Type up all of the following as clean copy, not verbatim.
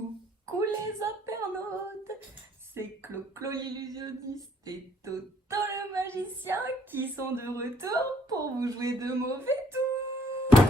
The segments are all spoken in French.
Coucou les internautes, c'est Clo-Clo l'illusionniste et Toto le magicien qui sont de retour pour vous jouer de mauvais tours.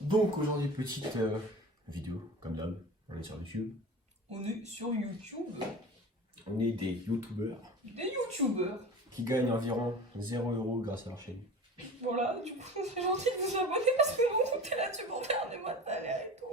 Donc aujourd'hui petite vidéo, comme d'hab, on est sur YouTube. On est sur YouTube, On est des youtubeurs des youtubeurs. qui gagnent environ 0 € grâce à leur chaîne. Voilà, du coup c'est gentil de vous abonner parce que vous coûtez là-dessus pour faire des mois de salaire et tout.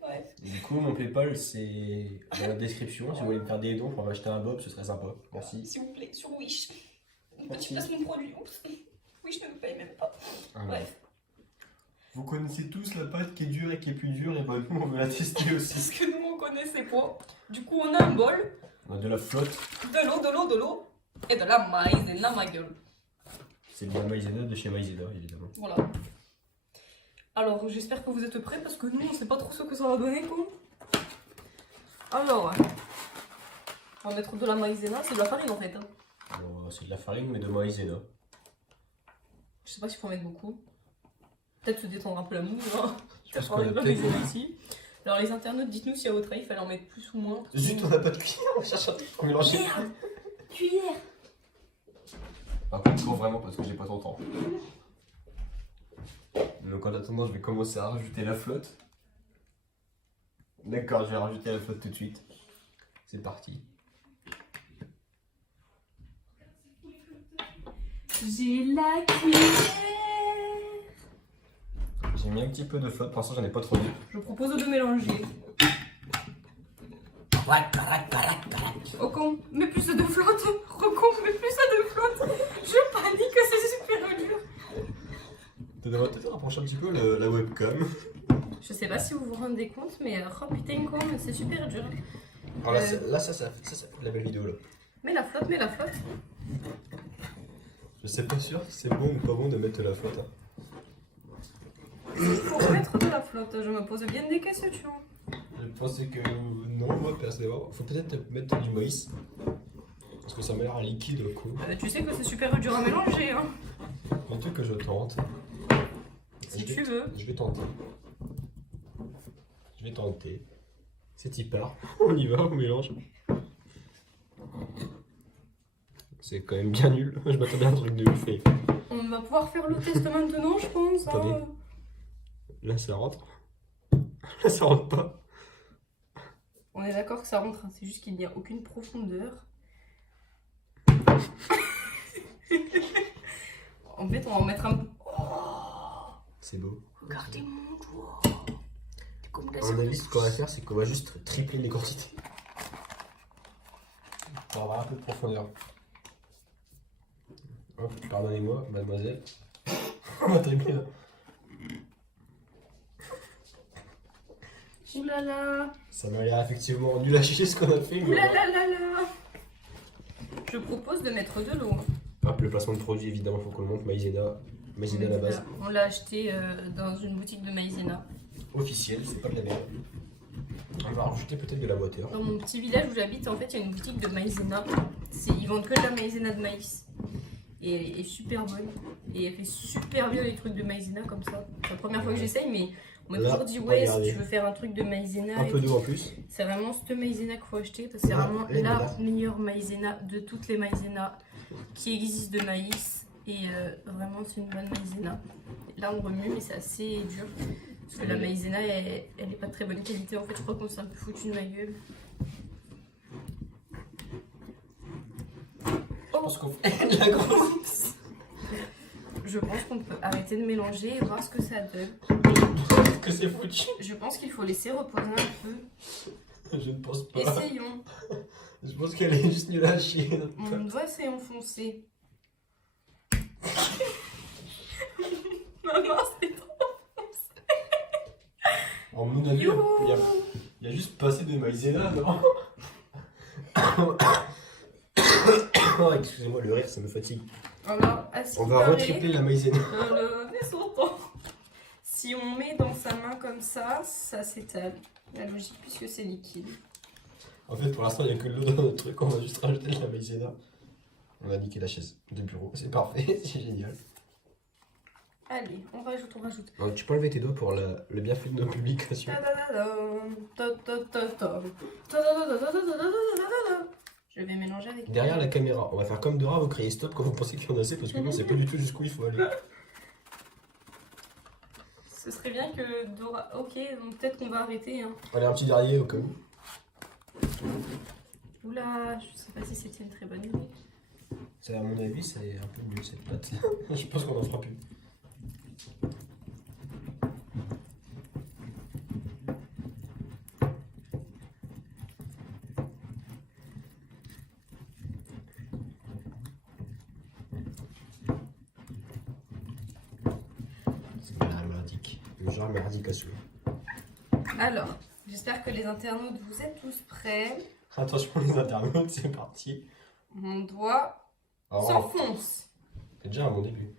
Bref. Et du coup mon Paypal c'est dans la description, si vous voulez me faire des dons pour m'acheter un bob ce serait sympa. Merci. S'il vous plaît, sur Wish. Petit Merci. placement produit. Oups. Wish ne nous paye même pas. Ah, Bref. Vous connaissez tous la pâte qui est dure et qui est plus dure et bah nous on veut la tester aussi. Parce que nous on connaissait pas. Du coup on a un bol, On a de la flotte, de l'eau et de la maïzena ma gueule. c'est de la maïzena de chez Maïzena évidemment. Voilà. Alors j'espère que vous êtes prêts parce que nous on sait pas trop ce que ça va donner quoi. Alors, on va mettre de la maïzena, c'est de la farine en fait. Hein. C'est de la farine mais de Maïzena. Je sais pas s'il faut en mettre beaucoup. Peut-être se détendre un peu la mousse. Hein. Je pense Peut-être qu'on a de la peut-être- maïzena ici. Alors les internautes, dites-nous si à votre avis il fallait en mettre plus ou moins. Zut, on n'a pas de cuillère, on cherche un truc pour mélanger. Merde, cuillère. Par contre, faut vraiment parce que j'ai pas ton temps. Donc en attendant, je vais commencer à rajouter la flotte. D'accord, je vais rajouter la flotte tout de suite. C'est parti. J'ai la cuillère. J'ai mis un petit peu de flotte, pour l'instant j'en ai pas trop mis. Je propose de mélanger. Ocon, mets plus de flotte. Recon, mets plus de flotte. Je panique, c'est super dur. Tu devrais peut-être rapprocher un petit peu la webcam. Je sais pas si vous vous rendez compte, mais oh putain, con, c'est super dur. Alors là, ça fait de la belle vidéo là. Mets la flotte, mets la flotte. Je sais pas sûr si c'est bon ou pas bon de mettre de la flotte. Hein. Il faut mettre de la flotte, je me pose bien des questions. Je pensais que non, moi personnellement. Faut peut-être mettre du maïs. Parce que ça m'a l'air liquide quoi. Tu sais que c'est super dur à mélanger, hein. Un truc que je tente. Si tu veux. Je vais tenter. Je vais tenter. C'est hyper. On y va, on mélange. C'est quand même bien nul. Je m'attendais à un truc de ouf. Et On va pouvoir faire le test maintenant, je pense. Hein. Attendez. là, ça rentre. Là, ça rentre pas. On est d'accord que ça rentre, hein. C'est juste qu'il n'y a aucune profondeur. En fait, on va en mettre un. Oh, C'est beau. regardez mon doigt. C'est comme la À mon avis, ce qu'on va faire, c'est qu'on va juste tripler les quantités. Pour avoir un peu de profondeur. Hop, pardonnez-moi, mademoiselle. On va tripler là. Ouh là là. Ça m'a l'air effectivement nul à chier ce qu'on a fait. Ouh là là là là. Je propose de mettre de l'eau. Hop, le placement de produit, évidemment, il faut qu'on le montre. Maïzena à la base. On l'a acheté dans une boutique de maïzena. Officiel, c'est pas de la merde. On va rajouter peut-être de la water. Dans mon petit village où j'habite, en fait, il y a une boutique de maïzena. Ils vendent que de la maïzena de maïs. Et elle est super bonne. Et elle fait super bien les trucs de maïzena comme ça. C'est la première fois que j'essaye, mais on m'a Là, toujours dit ouais, regardez. si tu veux faire un truc de maïzena. Un et peu tout, d'eau en plus. c'est vraiment cette maïzena qu'il faut acheter parce que c'est Là, vraiment là, la là. meilleure maïzena de toutes les maïzenas qui existent de maïs. Et vraiment, c'est une bonne maïzena. Là, on remue, mais c'est assez dur. Parce que la maïzena, elle est pas de très bonne qualité. En fait, je crois qu'on s'est un peu foutu de ma gueule. Je pense qu'on fait la grosse. Je pense qu'on peut arrêter de mélanger et voir ce que ça donne. Que c'est foutu. Je pense qu'il faut laisser reposer un peu. Je ne pense pas. Essayons. Je pense qu'elle est juste nulle à chier. Mon doigt s'est enfoncé. Maman, c'est trop. À mon avis, Youhou. il y a juste pas assez de maïzena, non? Oh, excusez-moi, le rire, ça me fatigue. Alors, à ce On qui va paraît, retripler la maïzena. le vaisseau temps. Si on met dans sa main comme ça s'étale. La logique, puisque c'est liquide. En fait, pour l'instant, il n'y a que de l'eau dans notre truc. On va juste rajouter de la maïzena. On a niqué la chaise de bureau. C'est parfait, c'est génial. Allez, on rajoute, on rajoute. Alors, tu peux enlever tes doigts pour le bienfait de nos publications. Je vais mélanger avec... Derrière la caméra, on va faire comme Dora, vous criez stop quand vous pensez qu'il y en a assez parce que non, c'est pas du tout jusqu'où il faut aller. Ce serait bien que Dora... Ok, donc peut-être qu'on va arrêter. Hein. Allez, un petit dernier au cas où. Oula, je sais pas si c'était une très bonne idée. Ça, à mon avis, c'est un peu mieux cette pâte. Je pense qu'on en fera plus. C'est la merdique. Le genre merdique à souhait. Alors, j'espère que les internautes, vous êtes tous prêts. Attention les internautes, c'est parti. Mon doigt Oh, s'enfonce. c'est déjà un bon début.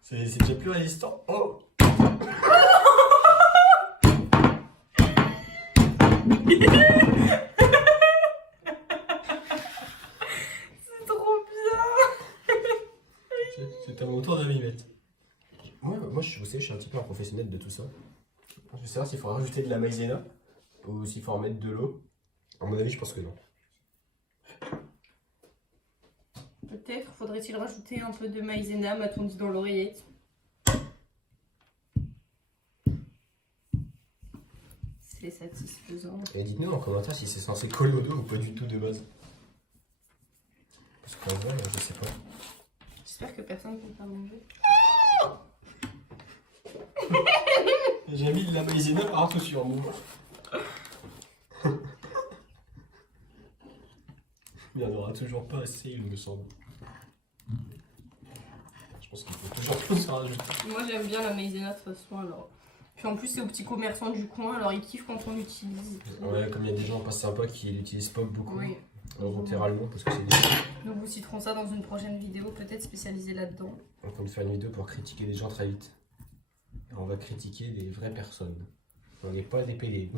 C'est déjà plus résistant. Oh! C'est trop bien. C'est à mon tour de m'y mettre. Moi vous savez, je suis un petit peu un professionnel de tout ça. Je veux savoir s'il faut rajouter de la maïzena ou s'il faut en mettre de l'eau. À mon avis, je pense que non. Peut-être faudrait-il rajouter un peu de maïzena, m'a-t-on dit dans l'oreillette. C'est satisfaisant. Et dites-nous en commentaire si c'est censé coller au dos ou pas du tout de base. Parce qu'en vrai, je sais pas. J'espère que personne ne peut pas manger. J'ai mis de la maïzena partout sur moi. Il n'y en aura toujours pas assez, il me semble. Je pense qu'il faut toujours plus rajouter. Moi j'aime bien la maïzena de toute façon alors. Puis en plus c'est aux petits commerçants du coin alors ils kiffent quand on l'utilise. Ouais, comme il y a des gens pas sympas qui l'utilisent pas beaucoup. Oui. Littéralement, parce que c'est des... Nous vous citerons ça dans une prochaine vidéo, peut-être spécialisée là-dedans. On compte faire une vidéo pour critiquer les gens très vite. Et on va critiquer des vraies personnes. On n'est pas des PD.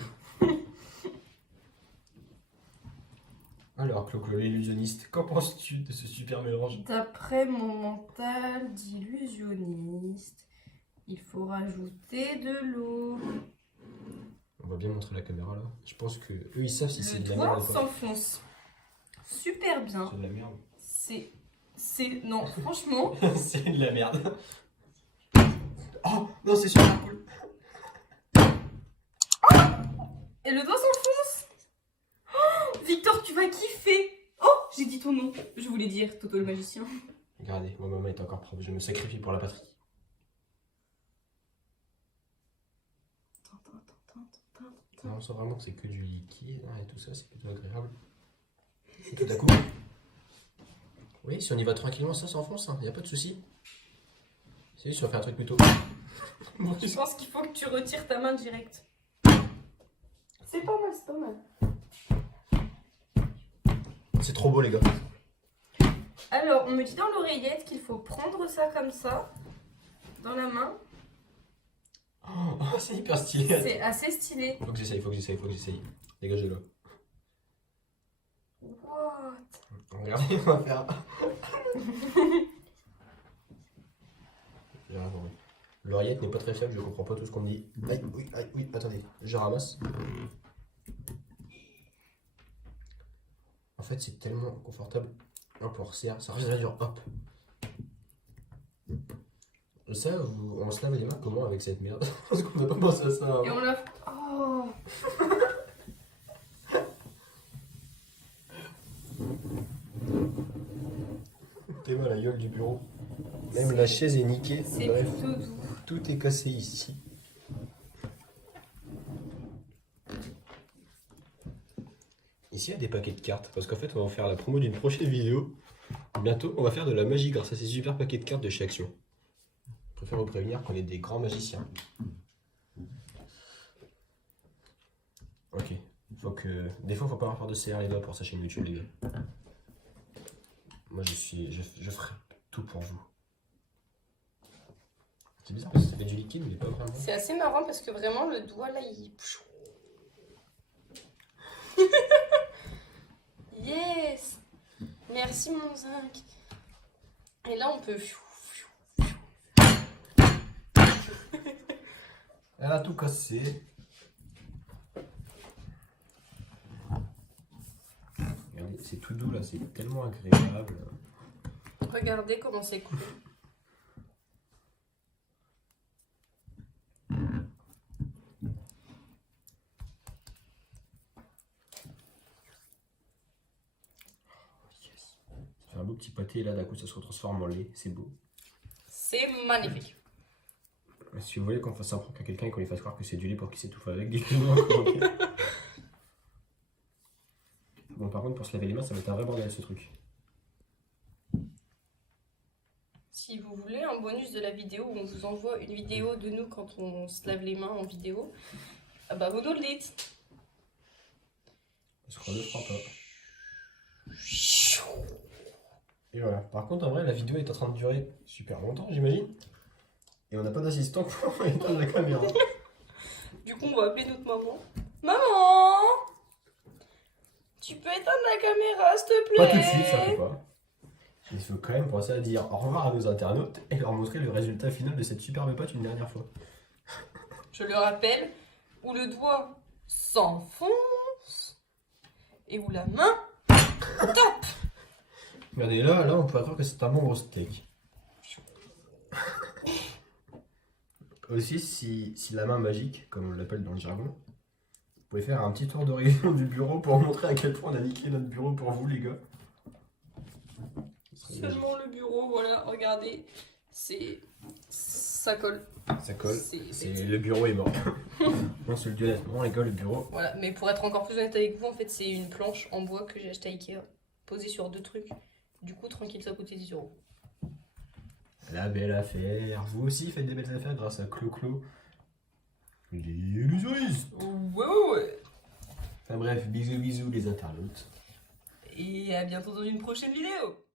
Alors, Clo-Clo l'illusionniste, qu'en penses-tu de ce super mélange? D'après mon mental d'illusionniste, il faut rajouter de l'eau. On va bien montrer la caméra là. Je pense que eux ils savent si c'est Le de la doigt merde ou pas. s'enfonce super bien. C'est de la merde. Non, franchement. C'est de la merde. Oh non, c'est sur la poule. Et le doigt s'enfonce. Oh, Victor, tu vas kiffer. Oh, j'ai dit ton nom. Je voulais dire Toto le magicien. Regardez, ma maman est encore propre. Je me sacrifie pour la patrie. On sent vraiment que c'est que du liquide hein, et tout ça, c'est plutôt agréable. Et tout à coup. Oui, si on y va tranquillement, ça s'enfonce, il n'y a pas de souci. C'est juste, on va faire un truc plutôt. Je pense qu'il faut que tu retires ta main direct. C'est pas mal, c'est pas mal. C'est trop beau, les gars. Alors, on me dit dans l'oreillette qu'il faut prendre ça comme ça, dans la main. Oh, c'est hyper stylé. C'est assez stylé. Faut que j'essaye, faut que j'essaye, faut que j'essaye. Dégagez-le. What? Regardez, on va faire. L'oreillette n'est pas très faible, je comprends pas tout ce qu'on me dit. Aïe, oui, attendez, je ramasse. En fait, c'est tellement confortable. Hop, on resserre, ça reste de la dure, hop. Ça, on se lave les mains comment avec cette merde? Parce qu'on n'a pas pensé à ça avant. Et on l'a... Oh. T'es mal la gueule du bureau. Même la chaise est niquée. C'est Bref, plutôt doux. tout est cassé ici. Ici, il y a des paquets de cartes. Parce qu'en fait, on va faire la promo d'une prochaine vidéo. Bientôt, on va faire de la magie grâce à ces super paquets de cartes de chez Action. Je préfère vous prévenir qu'on est des grands magiciens. Ok. Des fois, faut pas avoir peur de se serrer les doigts pour sa chaîne YouTube, les gars. Moi, je ferai tout pour vous. C'est bizarre parce que ça fait du liquide, mais pas vraiment. C'est assez marrant parce que vraiment le doigt là il... Yes. Merci mon zinc. Et là, on peut... Elle a tout cassé. Regardez, c'est tout doux là, c'est tellement agréable. Regardez comment c'est cool. Yes. Ça fait un beau petit pâté et là d'un coup ça se transforme en lait, c'est beau. C'est magnifique. Si vous voulez qu'on fasse un prank à quelqu'un et qu'on lui fasse croire que c'est du lait pour qu'il s'étouffe avec, dites-nous en commentaire. Bon, par contre, pour se laver les mains, ça va être un vrai bordel ce truc. Si vous voulez un bonus de la vidéo où on vous envoie une vidéo de nous quand on se lave les mains en vidéo, ah bah vous nous le dites. Parce qu'on ne le fera pas. Et voilà. Par contre, en vrai, la vidéo est en train de durer super longtemps, j'imagine. Et on n'a pas d'assistant pour éteindre la caméra. Du coup, on va appeler notre maman. Maman! Tu peux éteindre la caméra, s'il te plaît? Pas tout de suite, ça fait pas. Il faut quand même penser à dire au revoir à nos internautes et leur montrer le résultat final de cette superbe pâte une dernière fois. Je le rappelle, où le doigt s'enfonce et où la main tape. Regardez, là, on pourrait croire que c'est un bon gros steak. Aussi, si la main magique, comme on l'appelle dans le jargon, vous pouvez faire un petit tour d'horizon du bureau pour montrer à quel point on a niqué notre bureau pour vous, les gars. Seulement le bureau, voilà, regardez, ça colle. Ça colle, C'est- le bureau est mort. Non, c'est le dieu honnêtement, les gars, le bureau. Voilà, mais pour être encore plus honnête avec vous, en fait, c'est une planche en bois que j'ai acheté à Ikea, posée sur 2 trucs. Du coup, tranquille, ça a coûté 10 €. La belle affaire. Vous aussi faites des belles affaires grâce à Clo-Clo. Les illusionnistes. Ouais. Enfin bref, bisous bisous les internautes. Et à bientôt dans une prochaine vidéo.